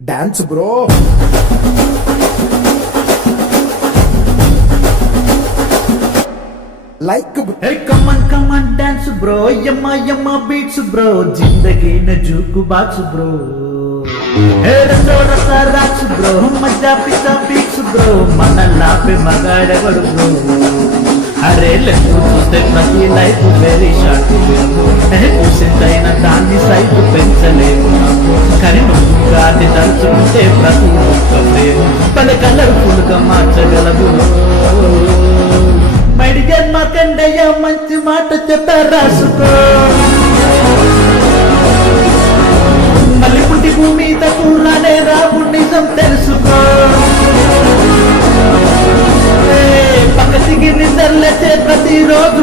Dance bro. Like Hey, come on, dance bro. Yamma beats bro. जिंदगी ने Dzukou box bro. Hey, रसो रसा rocks bro. मजा पिता पीक्स bro. मन लापे मगाड़ बड़ bro. अरे लड्डू చూస్తే ప్రతి లైఫ్ వెరీ షార్ట్ చూసిందైన దాన్ని సైజు పెంచలేము కానీ నువ్వు గాని తలుచుకుంటే ప్రతి ఒక్క ప్రేమ పలు కలర్ఫుల్ గా మార్చగలవు. మైడియర్ మార్కండయ్య మంచి మాట చెప్పారు రాసుకో. మళ్ళీ పుట్టి భూమి మీద కూరానే రావు నిజం తెలుసుకో. పక్కతికి నిద్రలేచే ప్రతిరోజు